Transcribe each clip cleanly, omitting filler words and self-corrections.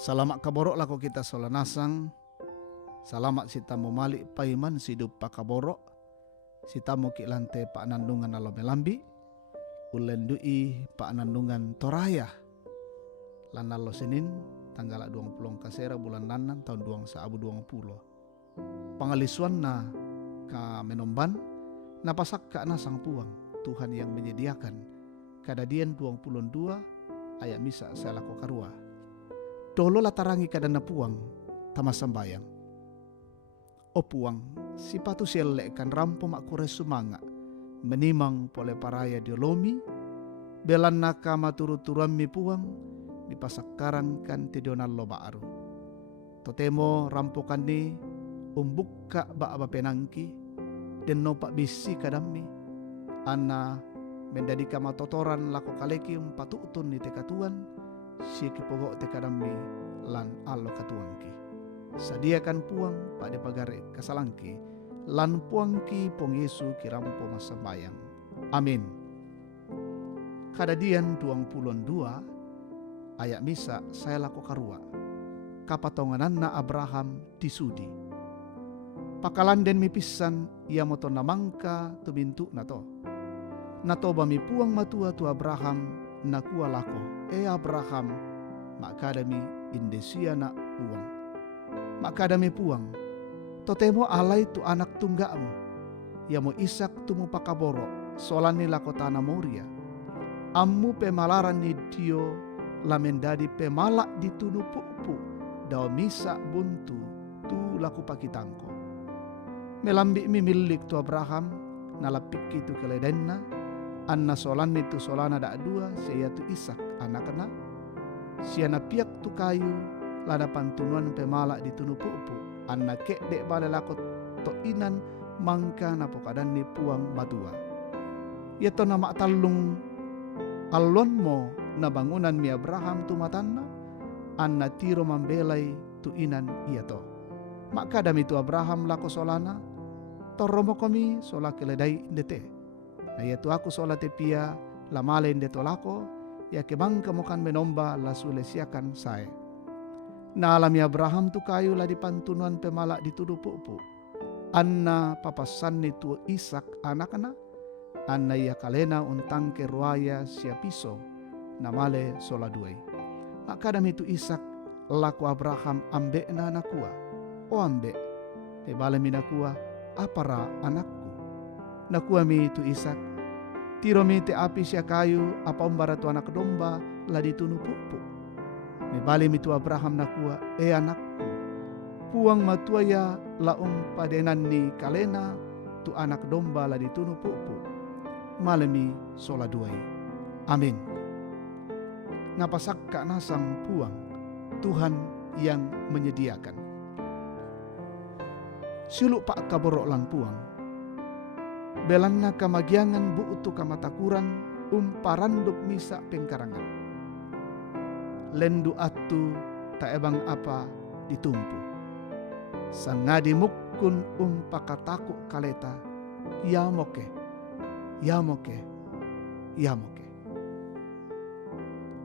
Salamat kaborok lako kita solanasang. Salamat sita momali paiman sidup pakaborok. Sita mo kilante paanandungan alo melambi. Ulendui paanandungan toraya. Lanalo Senin tanggal 20 kasera bulan nanan tahun 2020. Pangalisuan na ka menomban napasak ka na sang puang Tuhan yang menyediakan. Kadadian 22 ayat misa saya lako karua. Dolo latarangi kadana puang tama sambayang. O puang, si patu sielek kan rampo makure sumanga, menimang pole paraya diolomi, belan naka maturu-turan mi puang, dipasakaran kan tidonal lo baaru. Totemo rampokan ni, umbukka ba aba penangki, den no pak bisi kadami, anna mendadika matotoran lako kaleki patutun ni tekatuan, si kipogok tekadami lan allo katuangki. Sadiakan puang pada pagare kasalangki lan puangki pong Yesu kirampo masambayang. Amin. Kadadian 22 ayat misa saya lako karua. Kapatonganan na Abraham disudi. Pakalan den mipisan ia moto namangka tumintu nato. Nato ba mi puang matua tu Abraham nakua lako. Abraham makadami indesia na puang. Maka dami puang, totemo alay tu anak tunggamu, ya mo Isak tumu pakaboro, solani lako tanah Moria. Ammu pemalaran ni Dio, lamendadi pemalak ditunu pupu, daw misa buntu, tu laku pakitangko. Melambi mi milik tu Abraham, nalapik itu keledenna, anna solani tu solana da dua, saya tu Isak anakna, siana piak tu kayu, lada pantunuan pemalak ditunu pupu anak kek dek bale lako to inan mangka napokadan ni puang matua. Yato nama talung alon mo na bangunan mi Abraham tu matanna anna tiro mambelai tu inan iato. Maka dami tu Abraham lako solana toromo komi sola keledai indete. Na yaitu aku sola tepia lamale indeto lako ya kebangka mokan menomba la sulesiakan saya. Na alami Abraham tu kayu la dipantunuan pemalak dituduh pupu. Anna papasan itu Isak anakana. Anna ia kalena untang ke ruaya siapiso. Namale soladuai. Maka dam itu Isak laku Abraham ambe na anakua. O ambe. Tebale minakua apara anakku. Nakua mi itu Isak. Tiro mi te api sia kayu apa umbara tu anak domba la ditunu pupu. Mebali mitu Abraham nakua, anakku, puang matua ya laung padenan ni kalena tu anak domba la ditunu pupu. Malemi sola duai. Amin. Napasakka nasang puang, Tuhan yang menyediakan. Siluk pak kaborok lang puang. Belanna kamagiangan buutu kamatakuran umparanduk misa pengkarangan. Lendu atu tak ebang apa ditumpu. Sangadi mukun pakataku kaleta yamoke.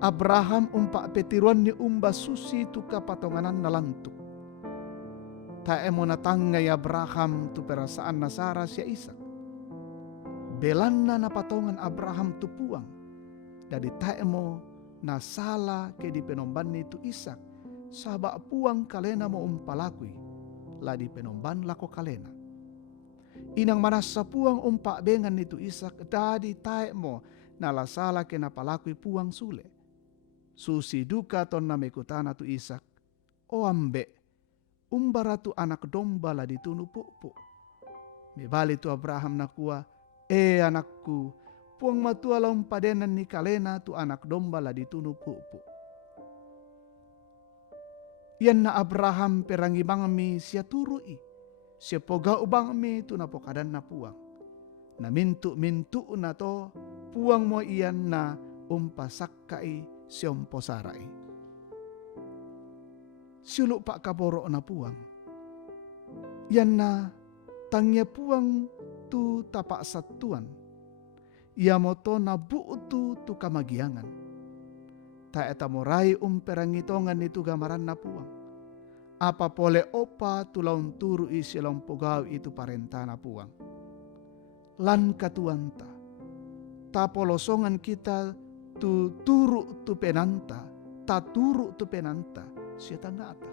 Abraham petiruan ni susi tu kapatonganan nalantuk. Tak emo natangay Abraham tu perasaan nasara siya Isak. Belanna napatongan Abraham tu puang. Dari tak emo nasala ke di penomban itu Isak sabak puang kalena mo umpalakui la di penomban lako kalena inang manasa puang umpak bengan itu Isak dadi taek mo nalasala ke napalakui puang sule susi duka ton namekutana tu Isak o ambe umbara tu anak domba la ditunu pupu mebali tu Abraham nakua anakku puang matua laum padenan ni kalena tu anak domba la ditunu pupu. Yan na Abraham perangi bangami siya turui. Siya poga ubangami tu napokadan na puang. Na mintu na to puang mo iyan na umpasakkai siyong posarai. Siluk pak kaboro na puang. Yan na tangya puang tu tapak satuan. Ia moto na buutu tu kamagiangan. Ta eta morai perangitongan itu gamaran na puang. Apa pole opa tulaun turu isi long pogau itu parentana puang. Lan katuanta. Ta polosongan kita tu turu tu penanta. Ta turu tu penanta. Sieta ngata.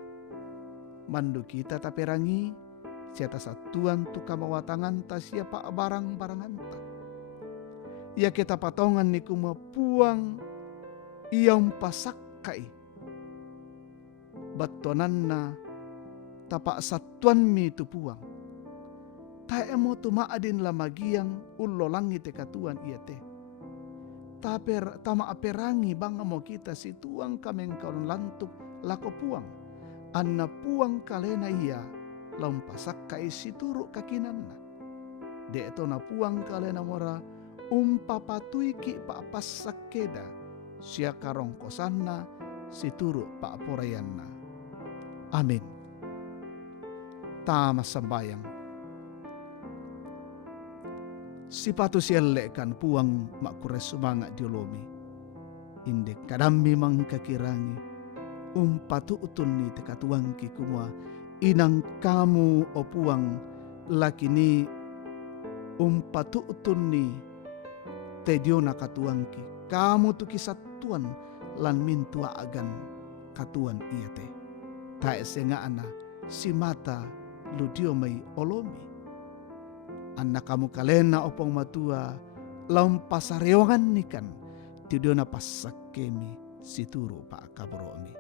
Mandu kita ta perangi. Sieta satuan tu kamawatangan ta siapa barang-baranganta. Ya kita patongan ni kumapuang iyong pasakkai. Batonan na tapak satuan mi tu puang. Tae mo tumaadin lamagiang ulo langit katuan iya te. Tama aperangi bang mo kita si tuang kameng kaon lantuk lako puang. Anna puang kalena iya lampasakkai si turuk kakinan na. De eto na puang kalena mora umpapatui ki paapasak keda. Sia karong kosanna situru pa aporayanna. Amin. Tama sambayang. Sipatu sielekan puang makures sumanga diolomi. Inde kadambi mangkakirangi. Umpatu utun ni tekatuangki kumwa. Inang kamu o puang lakini umpatu utun ni tediona katuangki. Kamu tu kisatuan lan mintua agan katuan iya te. Tae senga ana si mata ludio may olomi. Anak kamu kalena opong matua laum pasarewangan nikan tidio na pasakemi situru pa kabromi.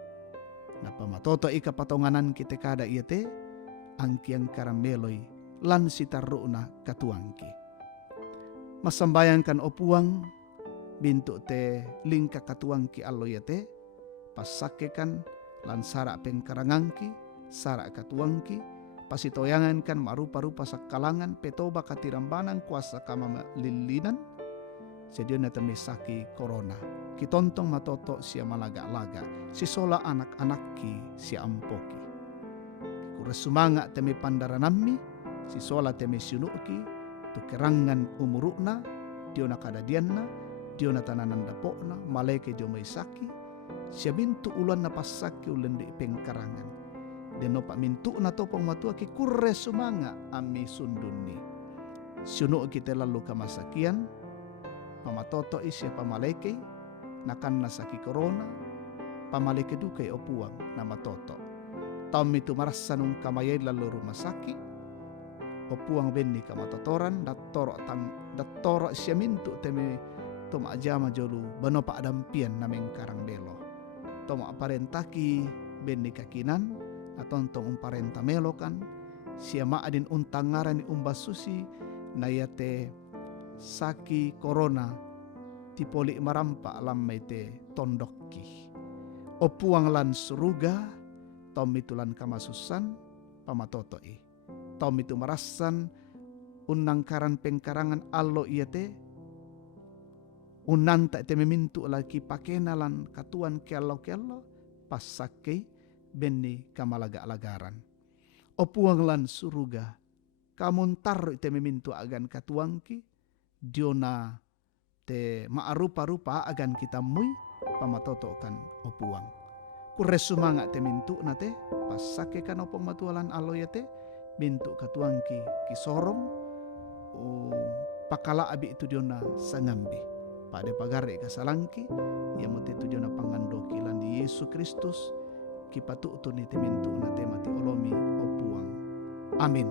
Na pamatoto ika patonganan kita kada iya te angkiang karameloy lan sitaruna katuangki. Masambayangkan opuang bintu te lingka katuangki allo ya te pasakekan lan sarak pengkarangangki sarak katuangki pasitoyangan kan marupa-rupa sakalangan petoba katirambanan kuasa kama lilinan sedio na temisaki corona kitontong matoto siya malaga-laga si sola anak-anakki si ampoki kuras sumanga temi pandaranammi si sola temi sinuki tu kerangan umurukna dio na kadadianna dio na tananan dapokna maleke dio may saki siya bintu ulan na pasaki ulan di pengkarangan deno pa mintu na to pang matua ki kurre sumanga ami sundunni suno kita lalu kamasakian pamatoto isya pamaleke nakan nasaki corona pamaleke dukay opuang na matoto taom itu marasanung kamayay lalu rumah sakit opuang benni kamatotoran dattoro siya mintu teme toma ajama jolu bano pa adampian nameng karang belo. Toma aparentaki benni kakinan atontong umparenta melokan siya maadin untangaran ni umbasusi na yate saki corona tipoli marampa alam mayte tondokki. Opuang lan suruga tom itulan kamasusan pamatotoi. Tom itu marasan unangkaran pengkarangan allo iyate unan tak tememintu lagi pakenalan katuan kello-kello pasake benni kamalaga-lagaran. Opuang lan suruga kamuntar tememintu agan katuangki diona te maarupa-rupa agan kita mui pamatotokan opuang. Kuresumanga temintu nate pasake kan opong matualan aloyate mintu katuangki kisorong pakala abi itu diona sangambi. Pada pagari kasalangki yang mati tujuan pangandoki lan di Yesus Kristus kipatu utun iti mintu na temati olomi opuang. Amin.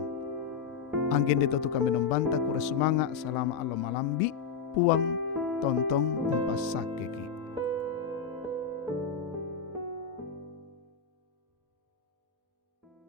Angin dito tu kami nombanta kura sumanga salama alo malambi puang tontong umpas sakeki.